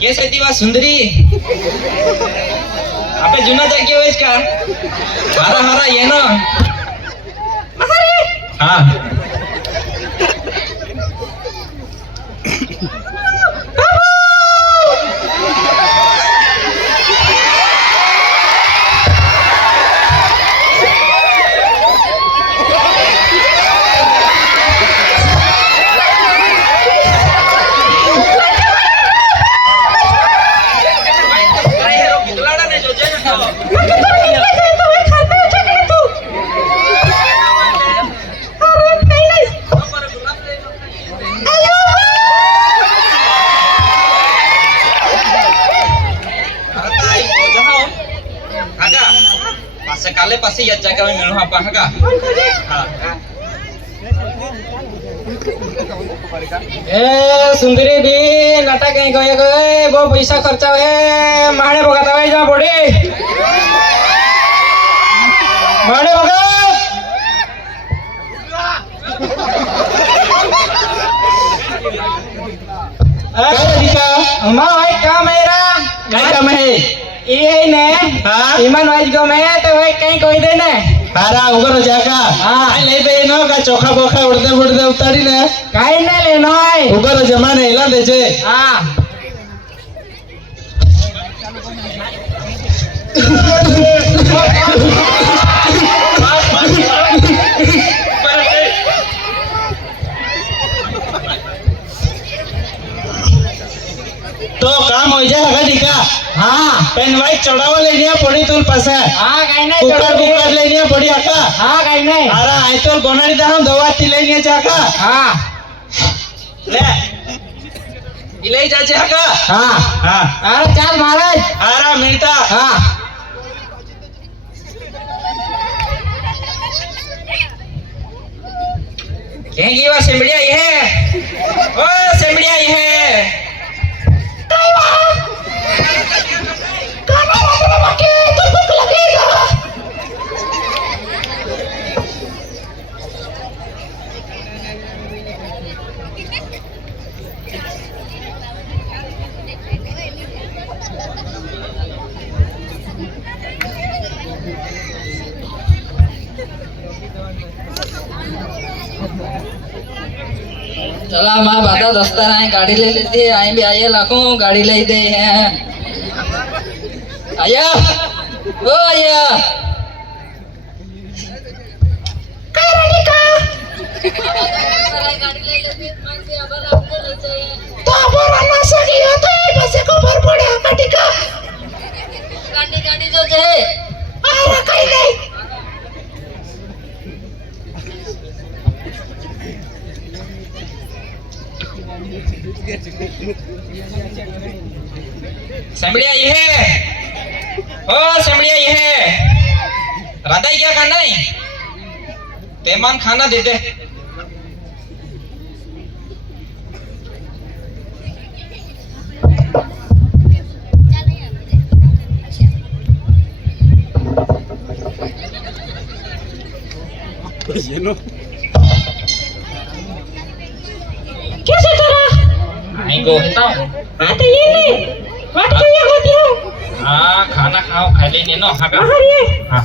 कैसे थी बात सुंदरी। आप जुना जाके हो इसका? हरा हरा ये ना? हाँ। सकाळी पासे याच जागेवर मिळू आप हा का हाँ। ए सुंदरी भी नाटक कहीं कोई कोई बो पैसा खर्चा हे माडे बगत तवाय जा बॉडी। माडे बघा अरे दिशा हमारा काम है रा काम है? એ ને હા? ઈમાન વાજ ગમે તો ભાઈ કઈ કહી દે ને. હારા ઉગરો જાકા હા. લઈ દે નો કા ચોખા બોખા ઉડતે ઉડતે ઉતારી કાઈ ને લે નોય ઉગરો જમાને હિલા દે હા. એન ભાઈ ચડાવવા લઈ ગયા પડી તું પાસે હા કઈ નહીં કુકર કુકર લઈ ગયા પડી આખા હા કઈ નહીં અરે આય તો ગોનાડી દામ દવાથી લઈ ગયા છે આખા હા લે ઇલઈ જા છે આખા હા હા અરે ચાલ મહારાજ અરે મીતા હા કેંગી વા સિમડિયા એ હે ઓ चला हमारा बाधा दस्ता ना गाड़ी ले लेते हैं आई भी आइए लाखों गाड़ी ले दे हैं। आया ओ आया तो अब रहना सही हो तो बसे को भर पड़े कटिका गाड़ी गाड़ी जो जाए है ओ सेमडिया ये है राधा क्या खाना है पेमान खाना दे दे कैसे करा नहीं को बताओ हाँ तो ये ले वाट के ये होती हो हाँ खाना खाओ खा लेने नो हाँ का बाहर ये हाँ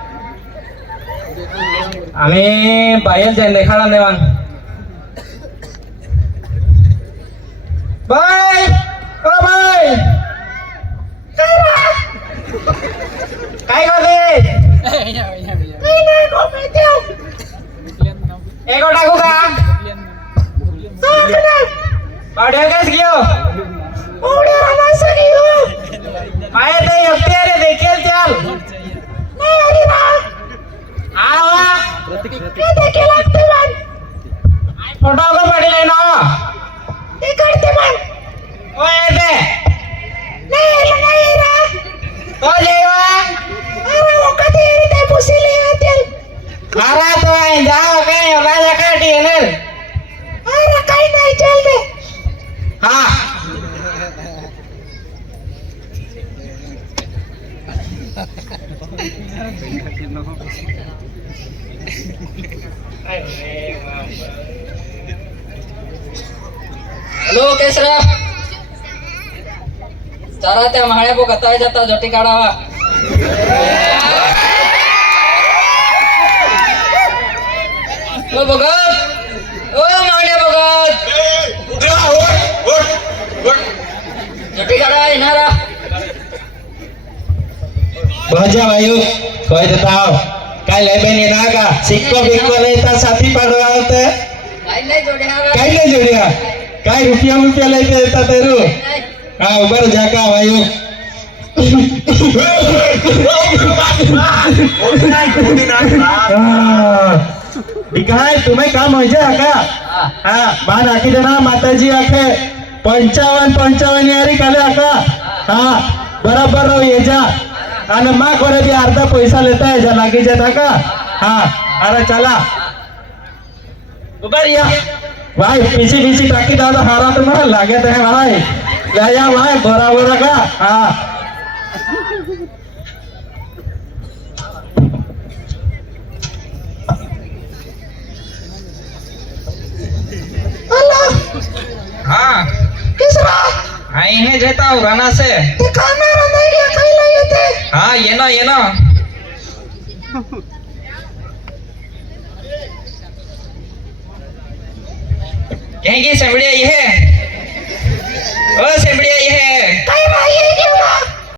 आम्ही बाहेर जाईन रेखाळा नेवान बाय हॅलो केसरा. चारा त्या महाळ्या बो कथा जाता जोटी काढावा. भजा भाई कह देता हो काय लय बहन येणार का। सिक्को बिक्को लेता साथी पाडवा होते काही नाही जोडी हारा काय नाही जोड्या काय रुपया रुपया लेते येता तेरू। नाही हा उभर जाका भाई काय तुम्ही का मज़ा का? हा। हा बाण आखी देना माताजी आखे पंचावन्न पंचावन्न यारी काले आका। हा। बराबर राव ये जा। आणि मा कोरे बी अर्धा पैसा लेता है जा लागी जाता का हा अरे चला उबर या भाई पीछे पीछे टाकी दादा हारा तो तुम्हारा लागत है भाई ले जा भाई बराबर का हाँ हाँ અહીં જતા રના છે. તે કાનો રમાઈયા કઈ લઈ તે. હા એનો એનો. ક્યાં ગઈ સંભળ્યા હે? ઓ સંભળ્યા હે. કઈ ભાઈ કેવડા